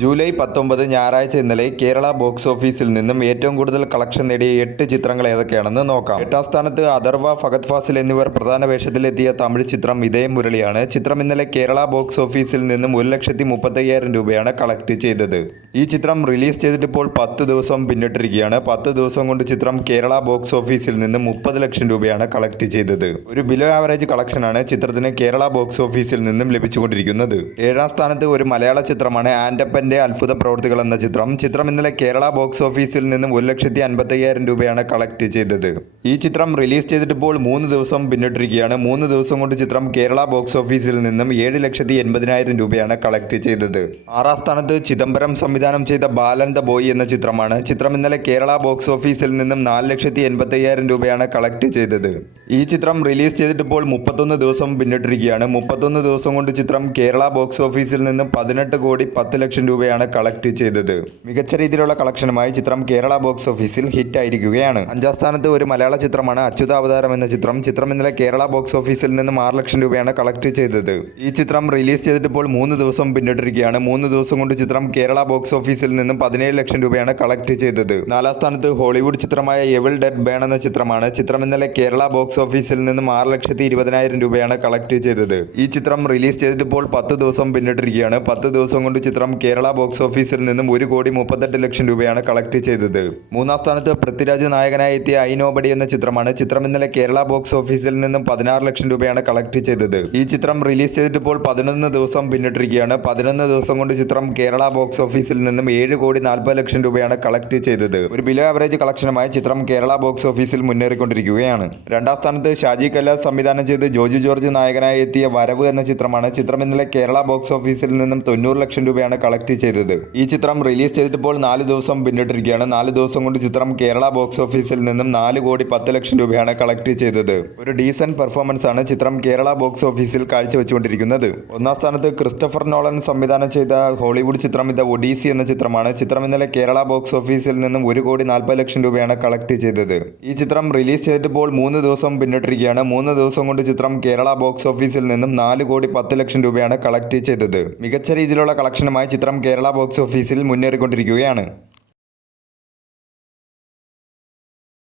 July 19 ഞായറാഴ്ച ഇന്നലെ Kerala box ഓഫീസിൽ നിന്നും ഏറ്റവും കൂടുതൽ കളക്ഷൻ നേടിയ 8 ചിത്രങ്ങൾ ഏതൊക്കെയാണെന്ന് നോക്കാം. 8ാം സ്ഥാനത്ത് അഥർവ, ഫഹദ് ഫാസിൽ എന്നിവർ പ്രധാന വേഷത്തിലെത്തിയ തമിഴ് ചിത്രം ഇതയം മുരളിയാണ്. ചിത്രം ഇന്നലെ കേരള ബോക്സ് ഓഫീസിൽ നിന്നും 1,35,000 രൂപയാണ് കളക്ട് ചെയ്തത്. ഈ ചിത്രം റിലീസ് ചെയ്തിട്ട് ഇപ്പോൾ 10 ദിവസം പിന്നിട്ടിരിക്കുകയാണ്. 10 ദിവസം കൊണ്ട് ചിത്രം കേരള ബോക്സ് ഓഫീസിൽ നിന്നും 30 ലക്ഷം രൂപയാണ് കളക്ട് ചെയ്തത്. ഒരു ബിലോ ആവറേജ് കളക്ഷനാണ് ചിത്രത്തിന് കേരള ബോക്സ് ഓഫീസിൽ നിന്നും ലഭിച്ചുകൊണ്ടിരിക്കുന്നത്. 7ാം സ്ഥാനത്ത് ഒരു മലയാള ചിത്രമാണ് ആൻഡപ്പൻ്റെ അത്ഭുത പ്രവൃത്തികൾ എന്ന ചിത്രം ഇന്നലെ കേരള ബോക്സ് ഓഫീസിൽ നിന്നും 1,50,000 രൂപയാണ് കളക്ട് ചെയ്തത്. ഈ ചിത്രം റിലീസ് ചെയ്തിട്ട് ഇപ്പോൾ 3 ദിവസം പിന്നിട്ടിരിക്കുകയാണ്. 3 ദിവസം കൊണ്ട് ചിത്രം കേരള ബോക്സ് ഓഫീസിൽ നിന്നും 7,80,000 രൂപയാണ് കളക്ട് ചെയ്തത്. 6ാം സ്ഥാനത്ത് ചിദംബരം സംവിധാനം ചെയ്ത ബാലൻ ദ ബോയ് എന്ന ചിത്രമാണ്. ചിത്രം ഇന്നലെ കേരള ബോക്സ് ഓഫീസിൽ നിന്നും 4,80,000 രൂപയാണ് കളക്ട് ചെയ്തത്. ഈ ചിത്രം റിലീസ് ചെയ്തിട്ട് ഇപ്പോൾ 31 ദിവസം പിന്നിട്ടിരിക്കുകയാണ്. 31 ദിവസം കൊണ്ട് ചിത്രം കേരള ബോക്സ് ഓഫീസിൽ നിന്നും 18,10,00,000 രൂപയാണ് കളക്ട് ചെയ്തത്. മികച്ച രീതിയിലുള്ള കളക്ഷനുമായി ചിത്രം കേരള ബോക്സ് ഓഫീസിൽ ഹിറ്റ് ആയിരിക്കുകയാണ്. 5ാം സ്ഥാനത്ത് ഒരു മലയാള ചിത്രമാണ് അച്യുതാവതാരം എന്ന ചിത്രം ഇന്നലെ കേരള ബോക്സ് ഓഫീസിൽ നിന്നും 6 ലക്ഷം രൂപയാണ് കളക്ട് ചെയ്തത്. ഈ ചിത്രം റിലീസ് ചെയ്തിട്ട് ഇപ്പോൾ 3 ദിവസം പിന്നിട്ടിരിക്കുകയാണ്. 3 ദിവസം കൊണ്ട് ചിത്രം കേരള ബോക്സ് ഓഫീസിൽ നിന്നും 17 ലക്ഷം രൂപയാണ് കളക്ട് ചെയ്തത്. 4ാം സ്ഥാനത്ത് ഹോളിവുഡ് ചിത്രമായ എവിൾ ഡെഡ് ബേൺ എന്ന ചിത്രമാണ്. ചിത്രം ഇന്നലെ കേരള ബോക്സ് ഓഫീസിൽ നിന്നും 6,20,000 രൂപയാണ് കളക്ട് ചെയ്തത്. ഈ ചിത്രം റിലീസ് ചെയ്തിട്ട് ഇപ്പോൾ 10 ദിവസം പിന്നിട്ടിരിക്കുകയാണ്. 10 ദിവസം കൊണ്ട് ചിത്രം കേരള ബോക്സ് ഓഫീസിൽ നിന്നും 1,38,00,000 രൂപയാണ് കളക്ട് ചെയ്തത്. 3ാം സ്ഥാനത്ത് പൃഥ്വിരാജ് നായകനായി എത്തിയ ഐ നോബഡി എന്ന ചിത്രമാണ്. ചിത്രം ഇന്നലെ കേരള ബോക്സ് ഓഫീസിൽ നിന്നും 16 ലക്ഷം രൂപയാണ് കളക്ട് ചെയ്തത്. ഈ ചിത്രം റിലീസ് ചെയ്തിട്ട് ഇപ്പോൾ 11 ദിവസം പിന്നിട്ടിരിക്കുകയാണ്. 11 ദിവസം കൊണ്ട് ചിത്രം കേരള ബോക്സ് ഓഫീസിൽ നിന്നും 7,40,00,000 രൂപയാണ് കളക്ട് ചെയ്തത്. ഒരു ബിലോ ആവറേജ് കളക്ഷനുമായി ചിത്രം കേരള ബോക്സ് ഓഫീസിൽ മുന്നേറിക്കൊണ്ടിരിക്കുകയാണ്. 2ാം സ്ഥാനത്ത് ഷാജി കൈലാസ് സംവിധാനം ചെയ്ത് ജോജു ജോർജ് നായകനായി എത്തിയ വരവ് എന്ന ചിത്രമാണ്. ചിത്രം ഇന്നലെ കേരള ബോക്സ് ഓഫീസിൽ നിന്നും 90 ലക്ഷം രൂപയാണ് കളക്ട് ചെയ്തത്. ഈ ചിത്രം റിലീസ് ചെയ്തിട്ട് ഇപ്പോൾ 4 ദിവസം പിന്നിട്ടിരിക്കുകയാണ്. 4 ദിവസം കൊണ്ട് ചിത്രം കേരള ബോക്സ് ഓഫീസിൽ നിന്നും 4,10,00,000 രൂപയാണ് കളക്ട് ചെയ്തത്. ഒരു ഡീസന്റ് പെർഫോമൻസ് ആണ് ചിത്രം കേരള ബോക്സ് ഓഫീസിൽ കാഴ്ചവെച്ചുകൊണ്ടിരിക്കുന്നത്. 1ാം സ്ഥാനത്ത് ക്രിസ്റ്റഫർ നോളൻ സംവിധാനം ചെയ്ത ഹോളിവുഡ് ചിത്രം ദ ഒഡീസി എന്ന ചിത്രമാണ്. ചിത്രം ഇന്നലെ കേരള ബോക്സ് ഓഫീസിൽ നിന്നും 1,40,00,000 രൂപയാണ് കളക്ട് ചെയ്തത്. ഈ ചിത്രം റിലീസ് ചെയ്തിട്ട് ഇപ്പോൾ 3 ദിവസം പിന്നിട്ടിരിക്കുകയാണ്. 3 ദിവസം കൊണ്ട് ചിത്രം കേരള ബോക്സ് ഓഫീസിൽ നിന്നും 4,10,00,000 രൂപയാണ് കളക്ട് ചെയ്തത്. മികച്ച രീതിയിലുള്ള കളക്ഷനുമായി ചിത്രം കേരള ബോക്സ് ഓഫീസിൽ മുന്നേറിക്കൊണ്ടിരിക്കുകയാണ്.